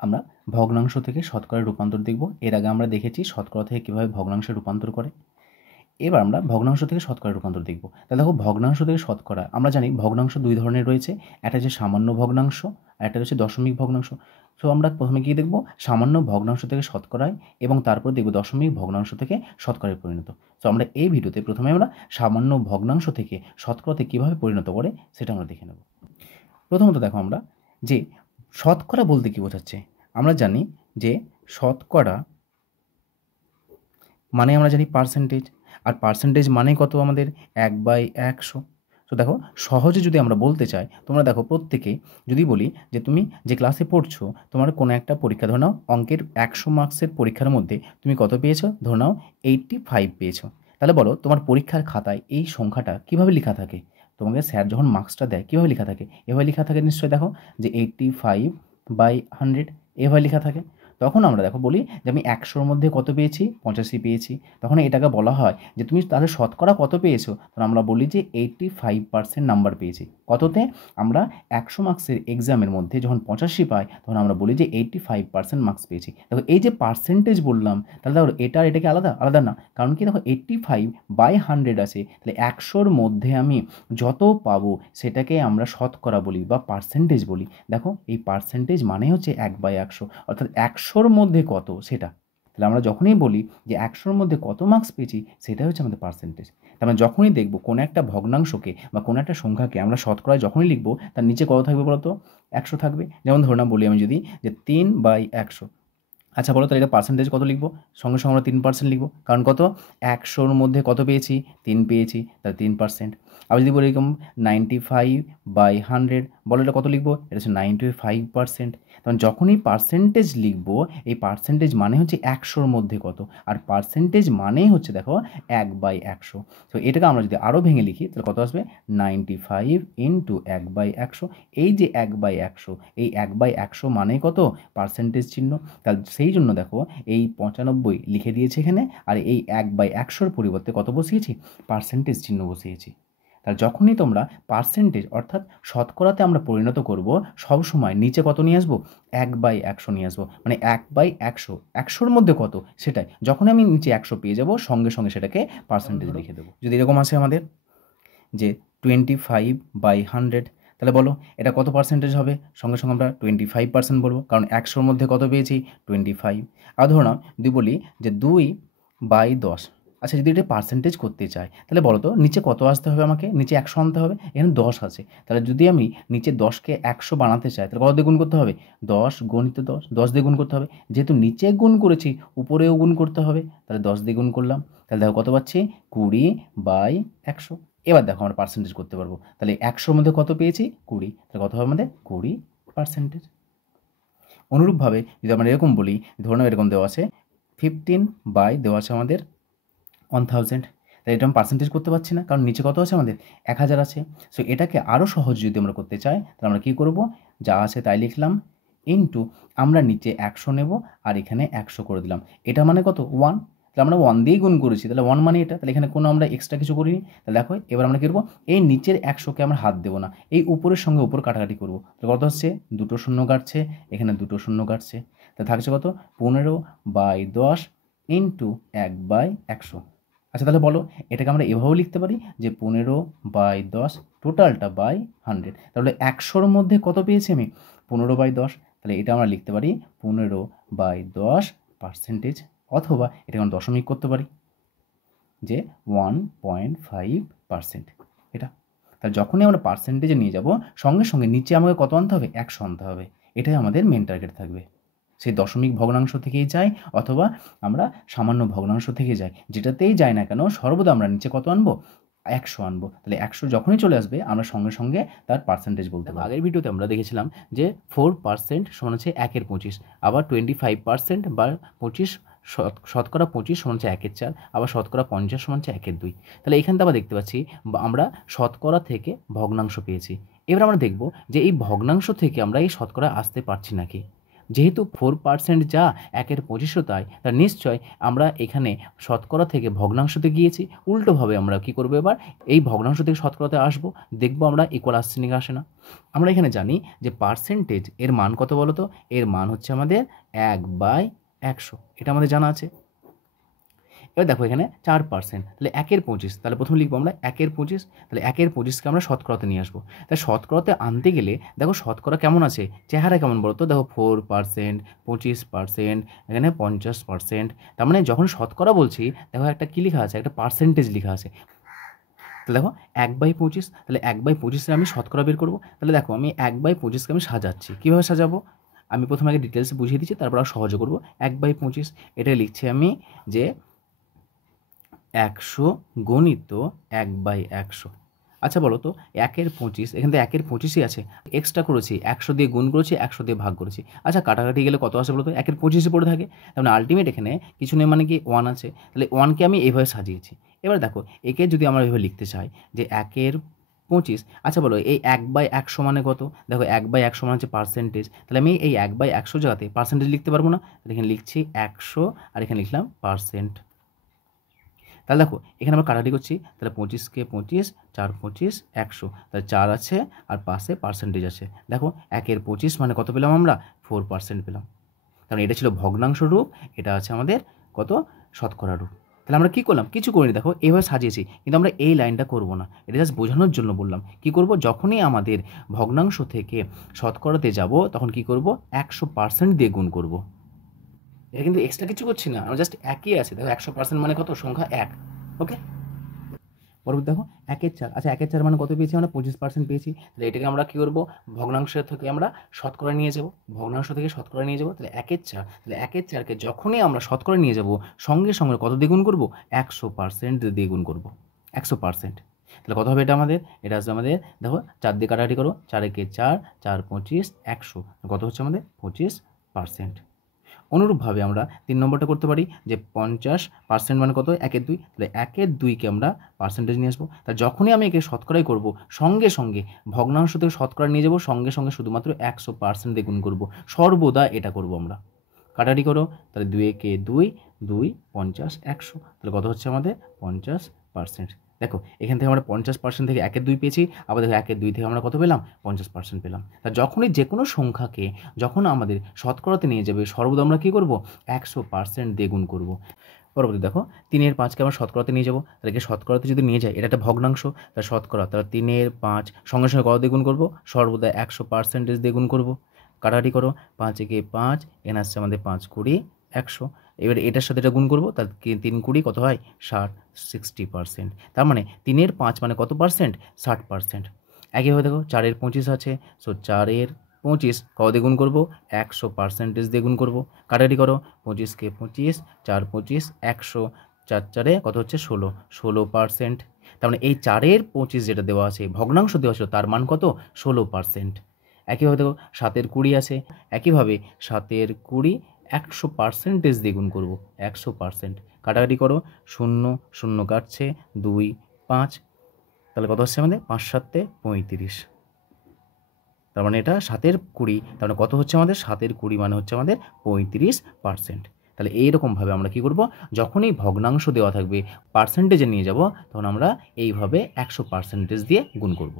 আমরা ভগ্নাংশ থেকে শতকরায় রূপান্তর দেখব। এর আগে আমরা দেখেছি শতকরা থেকে কীভাবে ভগ্নাংশে রূপান্তর করে। এবার আমরা ভগ্নাংশ থেকে শতকরায় রূপান্তর দেখব। তাহলে দেখো ভগ্নাংশ থেকে শতকরা আমরা জানি ভগ্নাংশ দুই ধরনের রয়েছে, একটা হচ্ছে সামান্য ভগ্নাংশ আর একটা হচ্ছে দশমিক ভগ্নাংশ। তো আমরা প্রথমে কী দেখব, সামান্য ভগ্নাংশ থেকে শতকরায় এবং তারপর দেখব দশমিক ভগ্নাংশ থেকে শতকরায় পরিণত। তো আমরা এই ভিডিওতে প্রথমে আমরা সামান্য ভগ্নাংশ থেকে শতকরাতে কীভাবে পরিণত করে সেটা আমরা দেখে নেব। প্রথমত দেখো আমরা যে শতকরা বলতে কী বোঝাচ্ছে। আমরা জানি যে শতকরা মানে আমরা জানি পার্সেন্টেজ, আর পার্সেন্টেজ মানে কত আমাদের 1/100। তো দেখো সহজে যদি আমরা বলতে চাই, তোমরা দেখো প্রত্যেকে যদি বলি যে তুমি যে ক্লাসে পড়ছো তোমার কোনো একটা পরীক্ষা ধরে নাও, অঙ্কের 100 মার্কসের পরীক্ষার মধ্যে তুমি কত পেয়েছো, ধরে নাও 85 পেয়েছো। তাহলে বলো তোমার পরীক্ষার খাতায় এই সংখ্যাটা কীভাবে লেখা থাকে, তোমাকে স্যার যখন মার্কসটা দেয় কীভাবে লেখা থাকে, এভাবে লেখা থাকে নিশ্চয়ই। দেখো যে 85/100 এভাবে লেখা থাকে। তখন আমরা দেখো বলি যে আমি 100-র মধ্যে কত পেয়েছি, 85 পেয়েছি। তখন এটাকে বলা হয় যে তুমি তাহলে শতকরা কত পেয়েছো, তখন আমরা বলি যে 85% নাম্বার পেয়েছি। কততে, আমরা 100 মার্কসের এক্সামের মধ্যে যখন 85 পাই তখন আমরা বলি যে 85% মার্কস পেয়েছি। দেখো এই যে পার্সেন্টেজ বললাম, তাহলে দেখো এটা আর এটা কি আলাদা? আলাদা না, কারণ কি দেখো 85/100 আছে, তাহলে 100-র মধ্যে আমি যত পাবো সেটাকে আমরা শতকরা বলি বা পার্সেন্টেজ বলি। দেখো এই পার্সেন্টেজ মানে হচ্ছে 1/100, অর্থাৎ 100-র মধ্যে কত সেটা। তাহলে আমরা যখনই বলি যে 100-র মধ্যে কত মার্কস পেয়েছি সেটাই হচ্ছে আমাদের পার্সেন্টেজ। তার মানে যখনই দেখব কোনো একটা ভগ্নাংশকে বা কোনো একটা সংখ্যাকে আমরা শতকরায় যখনই লিখবো তার নিচে কত থাকবে বলতো, 100 থাকবে। যেমন ধরে নাও বলি আমি যদি যে 3/100। আচ্ছা বলো তাহলে এটা পার্সেন্টেজ কত লিখবো, সঙ্গে সঙ্গে আমরা 3% লিখবো, কারণ কত, 100-র মধ্যে কত পেয়েছি, 3 পেয়েছি, তাহলে 3%। আবার যদি বলি এরকম 95/100, বলো এটা কত লিখবো, এটা হচ্ছে 95%। তখন যখনই পার্সেন্টেজ লিখবো, এই পার্সেন্টেজ মানে হচ্ছে 100-র মধ্যে কত, আর পার্সেন্টেজ মানেই হচ্ছে দেখো 1/100। তো এটাকে আমরা যদি আরও ভেঙে লিখি তাহলে কত আসবে, 95 × 1/100। এই যে 1/100, এই 1/100 মানে কত, পার্সেন্টেজ চিহ্ন। তাহলে সেই জন্য দেখো এই 95 লিখে দিয়েছে এখানে, আর এই 1/100-র পরিবর্তে কত বসিয়েছি, পার্সেন্টেজ চিহ্ন বসিয়েছি। তাহলে যখনই তোমরা পার্সেন্টেজ অর্থাৎ শতকরাতে আমরা পরিণত করব, সবসময় নিচে কত নিয়ে আসবো, 1/100 নিয়ে আসবো। মানে 1/100, 100-র মধ্যে কত সেটাই, যখন আমি নিচে 100 পেয়ে যাব সঙ্গে সঙ্গে সেটাকে পার্সেন্টেজ লিখে দেবো। যদি এরকম আসে আমাদের যে 25/100, তাহলে বলো এটা কত পার্সেন্টেজ হবে, সঙ্গে সঙ্গে আমরা 25% বলবো, কারণ 100-র মধ্যে কত পেয়েছি, 25। আর ধরো না যদি বলি যে 2/10। আচ্ছা যদি এটা পার্সেন্টেজ করতে চাই তাহলে বলো তো নিচে কত আসতে হবে, আমাকে নিচে 100 আনতে হবে, এখানে 10 আছে। তাহলে যদি আমি নিচে 10-কে 100 বানাতে চাই তাহলে কত দিয়ে গুণ করতে হবে, 10 × 10, 10 দিয়ে গুণ করতে হবে। যেহেতু নিচে গুণ করেছি উপরেও গুণ করতে হবে, তাহলে 10 দিয়ে গুণ করলাম, তাহলে দেখো কত পাচ্ছি, 20/100। এবার দেখো আমরা পার্সেন্টেজ করতে পারবো। তাহলে 100-র মধ্যে কত পেয়েছি, 20, তাহলে কত হবে আমাদের 20%। অনুরূপভাবে যদি আমরা এরকম বলি, ধরে নাও এরকম দেওয়া আছে 15 দেওয়া আছে আমাদের 1000, তাই এটা আমি পার্সেন্টেজ করতে পারছি না, কারণ নিচে কত আছে আমাদের, 1000 আছে। সো এটাকে আরও সহজ যদি আমরা করতে চাই তাহলে আমরা কী করব, যা আছে তাই লিখলাম, ইন্টু আমরা নিচে 100 নেব আর এখানে 100 করে দিলাম। এটা মানে কত, 1। তাহলে আমরা 1 দিয়েই গুণ করেছি, তাহলে 1 মানে এটা, তাহলে এখানে কোনো আমরা এক্সট্রা কিছু করিনি। তাহলে দেখো এবার আমরা কী করবো, এই নিচের 100-কে আমরা হাত দেবো না, এই উপরের সঙ্গে উপর কাটাকাটি করবো। তাহলে কত হচ্ছে, 2 শূন্য কাটছে, এখানে 2 শূন্য কাটছে, তাহলে থাকছে কত, 15/10 × 1/100। আচ্ছা তাহলে বলো এটাকে আমরা এভাবেও লিখতে পারি যে 15/10 টোটালটা বাই 100। তাহলে 100-র মধ্যে কত পেয়েছি আমি, 15/10। তাহলে এটা আমরা লিখতে পারি 15/10%, অথবা এটাকে আমরা দশমিক করতে পারি যে 1.5%। এটা তাহলে যখনই আমরা পার্সেন্টেজে নিয়ে যাব সঙ্গে সঙ্গে নিচে আমাকে কত আনতে হবে, 100 আনতে হবে। এটাই আমাদের মেন টার্গেট থাকবে। সেই দশমিক ভগ্নাংশ থেকেই যাই অথবা আমরা সামান্য ভগ্নাংশ থেকে যাই, যেটাতেই যাই না কেন সর্বদা আমরা নিচে কত আনবো, 100 আনবো। তাহলে 100 যখনই চলে আসবে আমরা সঙ্গে সঙ্গে তার পার্সেন্টেজ বলতে পারবো। আগের ভিডিওতে আমরা দেখেছিলাম যে 4% সমান হচ্ছে 1/25, আবার 25% বা 25 শতকরা 25 সমান হচ্ছে 1/4, আবার শতকরা 50 সমান হচ্ছে 1/2। তাহলে এখানটা আবার দেখতে পাচ্ছি আমরা শতকরা থেকে ভগ্নাংশ পেয়েছি। এবার আমরা দেখব যে এই ভগ্নাংশ থেকে আমরা এই শতকরা আসতে পারছি নাকি। যেহেতু 4% যা 1/25 তাই তার নিশ্চয় আমরা এখানে শতকরা থেকে ভগ্নাংশতে গিয়েছি, উল্টোভাবে আমরা কী করবো এবার এই ভগ্নাংশ থেকে শতকরাতে আসবো, দেখবো আমরা ইকুয়াল আসছে নাকি আসে না। আমরা এখানে জানি যে পার্সেন্টেজ এর মান কত বলো তো, এর মান হচ্ছে আমাদের 1/100, এটা আমাদের জানা আছে। এবার দেখো এখানে 4%, তাহলে 1/25, তাহলে প্রথমে লিখবো আমরা 1/25, তাহলে 1/25কে আমরা শতকরাতে নিয়ে আসবো। তাহলে শতকরাতে আনতে গেলে দেখো শতকরা কেমন আছে, চেহারা কেমন বলো তো, দেখো 4%, 25%, এখানে 50%, তার মানে যখন শতকরা বলছি দেখো একটা কী লেখা আছে, একটা পার্সেন্টেজ লেখা আছে। তাহলে দেখো 1/25, তাহলে 1/25 আমি শতকরা বের করবো। তাহলে দেখো আমি 1/25কে আমি সাজাচ্ছি, কীভাবে সাজাবো আমি প্রথমে আগে ডিটেলসে বুঝিয়ে দিচ্ছি, তারপর আর সহজে করবো। 1/25 এটা লিখছি আমি যে 100 গণিত 1/100। আচ্ছা বলো তো 1/25, এখান থেকে 1/25ই আছে, এক্সট্রা করেছি 100 দিয়ে গুণ করেছি, 100 দিয়ে ভাগ করেছি। আচ্ছা কাটাকাটি গেলে কত আসে বলো তো, 1/25ই পড়ে থাকে, তার মানে আলটিমেট এখানে কিছু নেই, মানে কি 1 আছে। তাহলে 1কে আমি এইভাবে সাজিয়েছি। এবার দেখো একে যদি আমরা এইভাবে লিখতে চাই যে 1/25, আচ্ছা বলো এই 1/100 মানে কত, দেখো 1/100 মানে হচ্ছে পার্সেন্টেজ, তাহলে আমি এই 1/100 জায়গাতে পার্সেন্টেজ লিখতে পারবো না, তাহলে এখানে লিখছি 100 আর এখানে লিখলাম পার্সেন্ট। তাহলে দেখো এখানে আমরা কাটাকাটি করছি, তাহলে 25কে 25, 4 25 100, তাহলে 4 আছে আর পাশে পার্সেন্টেজ আছে। দেখো 1/25 মানে কত পেলাম আমরা, 4% পেলাম। কারণ এটা ছিল ভগ্নাংশ রূপ, এটা আছে আমাদের কত, শতকরা রূপ। তাহলে আমরা কী করলাম, কিছু করিনি, দেখো এইভাবে সাজিয়েছি, কিন্তু আমরা এই লাইনটা করব না, এটা জাস্ট বোঝানোর জন্য বললাম। কি করব, যখনই আমাদের ভগ্নাংশ থেকে শতকরাতে যাব তখন কি করব, 100% দিয়ে গুণ করব। এটা কিন্তু এক্সট্রা কিছু করছি না, আমরা জাস্ট একই আছে। দেখো 100% মানে কত, সংখ্যা 1। ওকে, পরবর্তী দেখো 1/4, আচ্ছা 1/4 মানে কত পেয়েছি আমরা, 25% পেয়েছি। তাহলে এটাকে আমরা কী করবো, ভগ্নাংশ থেকে আমরা শতকরা নিয়ে যাব, ভগ্নাংশ থেকে শতকরা নিয়ে যাব। তাহলে 1/4, তাহলে 1/4কে যখনই আমরা শতকরা নিয়ে যাব সঙ্গে সঙ্গে কত দিয়ে গুণ করবো, 100% দিয়ে গুণ করবো, 100%। তাহলে কত হবে এটা আমাদের, এটা হচ্ছে আমাদের দেখো 4 দিয়ে কাটাকাটি করো, 4 × 4, 4 25, 100, কত হচ্ছে আমাদের 25%। অনুরূপভাবে আমরা 3 নম্বরটা করতে পারি যে 50% মানে কত, 1/2, তাহলে 1/2কে আমরা পার্সেন্টেজ নিয়ে আসবো। তা যখনই আমি একে শতকরাই করব সঙ্গে সঙ্গে ভগ্নাংশ থেকে শতকরা নিয়ে যাব, সঙ্গে সঙ্গে শুধুমাত্র 100% দিয়ে গুণ করবো, সর্বদা এটা করব আমরা। কাটাকাটি করো, তাহলে 2 একে 2, 2 50 100, তাহলে কত হচ্ছে আমাদের 50%। দেখো এখান থেকে আমরা 50% থেকে 1/2 পেয়েছি, আবার দেখো 1/2 থেকে আমরা কত পেলাম, 50% পেলাম। তা যখনই যে কোনো সংখ্যাকে যখন আমাদের শতকরাতে নিয়ে যাবে সর্বদা আমরা কী করবো, 100% দিয়ে গুণ করবো। পরবর্তী দেখো 3/5কে আমরা শতকরাতে নিয়ে যাবো, তাহলে কি শতকরাতে যদি নিয়ে যাই, এটা একটা ভগ্নাংশ, তার শতকরা, তাহলে 3/5 সঙ্গে সঙ্গে কত দিয়ে গুণ করবো, সর্বদা 100% দিয়ে গুণ করবো। কাটাকাটি করো, 5 একে 5, এখানে আসছে আমাদের 5 20 100, এবার এটার সাথে এটা গুণ করবো, তাহলে 3 20 কত হয় 60, 60%। তার মানে 3/5 মানে কত পার্সেন্ট, 60%। একইভাবে দেখো 4/25 আছে, সো 4/25 কত দিয়ে গুণ করবো, 100% দিয়ে গুণ করবো। কাটাকাটি করো, 25কে 25, 4 25 100, 4 4 কত হচ্ছে 16, 16%। তার মানে এই 4/25 যেটা দেওয়া আছে, ভগ্নাংশ দেওয়া ছিল, তার মান কত, 16%। একইভাবে দেখো 7/20 আছে, একইভাবে 7/20 100% দিয়ে গুণ করবো, 100%। কাটাকাটি করো, 0 0 কাটছে, 2 5, তাহলে কত হচ্ছে আমাদের 5 7 35, তার মানে এটা 7/20, তার মানে কত হচ্ছে আমাদের 7/20 মানে হচ্ছে আমাদের 35%। তাহলে এইরকমভাবে আমরা কী করবো, যখনই ভগ্নাংশ দেওয়া থাকবে পার্সেন্টেজে নিয়ে যাব তখন আমরা এইভাবে 100% দিয়ে গুণ করব।